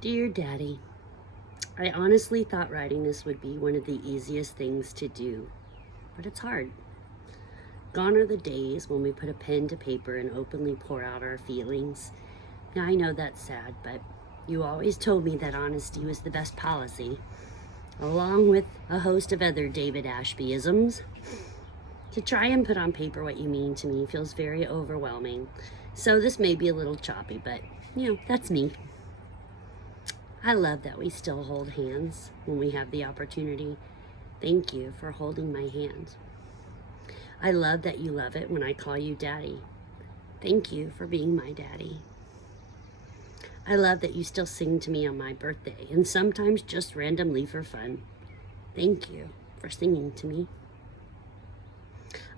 Dear Daddy, I honestly thought writing this would be one of the easiest things to do, but it's hard. Gone are the days when we put a pen to paper and openly pour out our feelings. Now, I know that's sad, but you always told me that honesty was the best policy, along with a host of other David Ashby-isms. To try and put on paper what you mean to me feels very overwhelming, so this may be a little choppy, but, that's me. I love that we still hold hands when we have the opportunity. Thank you for holding my hand. I love that you love it when I call you Daddy. Thank you for being my daddy. I love that you still sing to me on my birthday and sometimes just randomly for fun. Thank you for singing to me.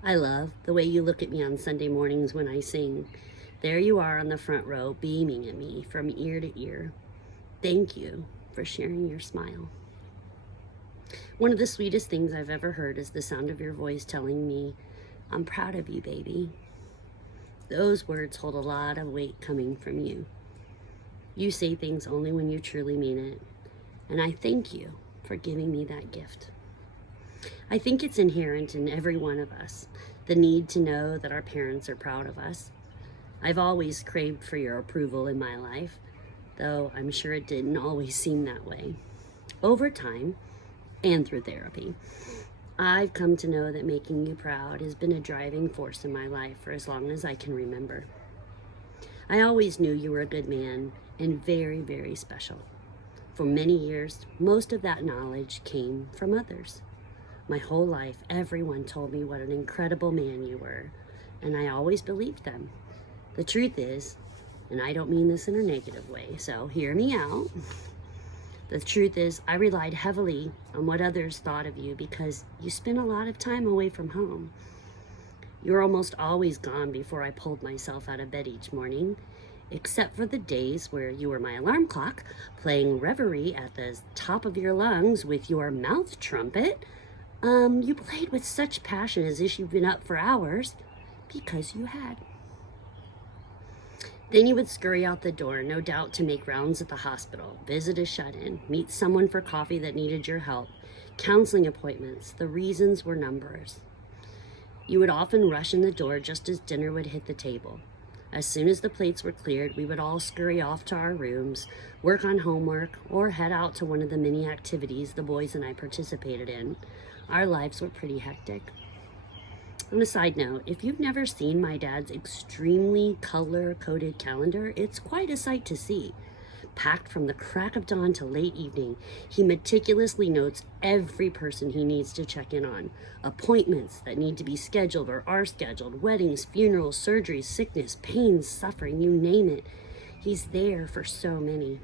I love the way you look at me on Sunday mornings when I sing. There you are on the front row, beaming at me from ear to ear. Thank you for sharing your smile. One of the sweetest things I've ever heard is the sound of your voice telling me, I'm proud of you, baby. Those words hold a lot of weight coming from you. You say things only when you truly mean it, and I thank you for giving me that gift. I think it's inherent in every one of us, the need to know that our parents are proud of us. I've always craved for your approval in my life, though I'm sure it didn't always seem that way. Over time, and through therapy, I've come to know that making you proud has been a driving force in my life for as long as I can remember. I always knew you were a good man and very, very special. For many years, most of that knowledge came from others. My whole life, everyone told me what an incredible man you were, and I always believed them. The truth is, and I don't mean this in a negative way, so hear me out. The truth is, I relied heavily on what others thought of you because you spent a lot of time away from home. You were almost always gone before I pulled myself out of bed each morning, except for the days where you were my alarm clock, playing Reverie at the top of your lungs with your mouth trumpet. You played with such passion as if you'd been up for hours, because you had. Then you would scurry out the door, no doubt to make rounds at the hospital, visit a shut-in, meet someone for coffee that needed your help, counseling appointments. The reasons were numbers. You would often rush in the door just as dinner would hit the table. As soon as the plates were cleared, we would all scurry off to our rooms, work on homework, or head out to one of the many activities the boys and I participated in. Our lives were pretty hectic. On a side note, if you've never seen my dad's extremely color-coded calendar, it's quite a sight to see. Packed from the crack of dawn to late evening, he meticulously notes every person he needs to check in on, appointments that need to be scheduled or are scheduled, weddings, funerals, surgeries, sickness, pain, suffering, you name it. He's there for so many.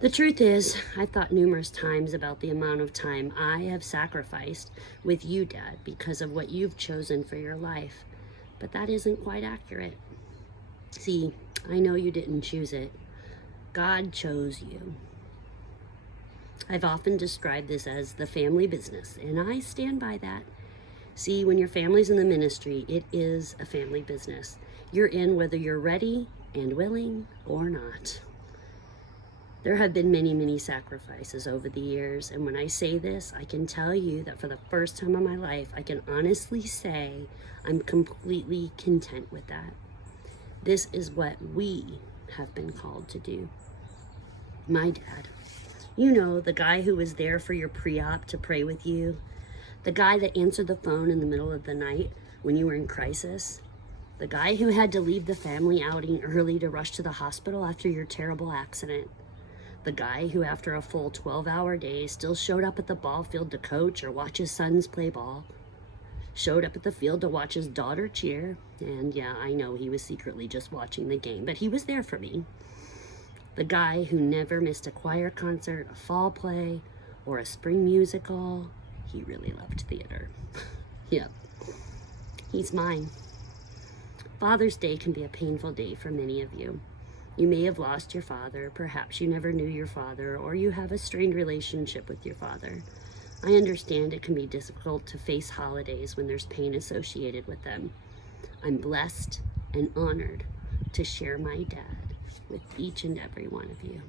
The truth is, I've thought numerous times about the amount of time I have sacrificed with you, Dad, because of what you've chosen for your life. But that isn't quite accurate. See, I know you didn't choose it. God chose you. I've often described this as the family business, and I stand by that. See, when your family's in the ministry, it is a family business. You're in whether you're ready and willing or not. There have been many, many sacrifices over the years, and when I say this, I can tell you that for the first time in my life, I can honestly say I'm completely content with that. This is what we have been called to do. My dad, the guy who was there for your pre-op to pray with you, the guy that answered the phone in the middle of the night when you were in crisis, the guy who had to leave the family outing early to rush to the hospital after your terrible accident, the guy who after a full 12-hour day still showed up at the ball field to coach or watch his sons play ball, showed up at the field to watch his daughter cheer, and yeah, I know he was secretly just watching the game, but he was there for me. The guy who never missed a choir concert, a fall play, or a spring musical. He really loved theater. Yep, he's mine. Father's Day can be a painful day for many of you. You may have lost your father, perhaps you never knew your father, or you have a strained relationship with your father. I understand it can be difficult to face holidays when there's pain associated with them. I'm blessed and honored to share my dad with each and every one of you.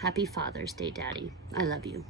Happy Father's Day, Daddy. I love you.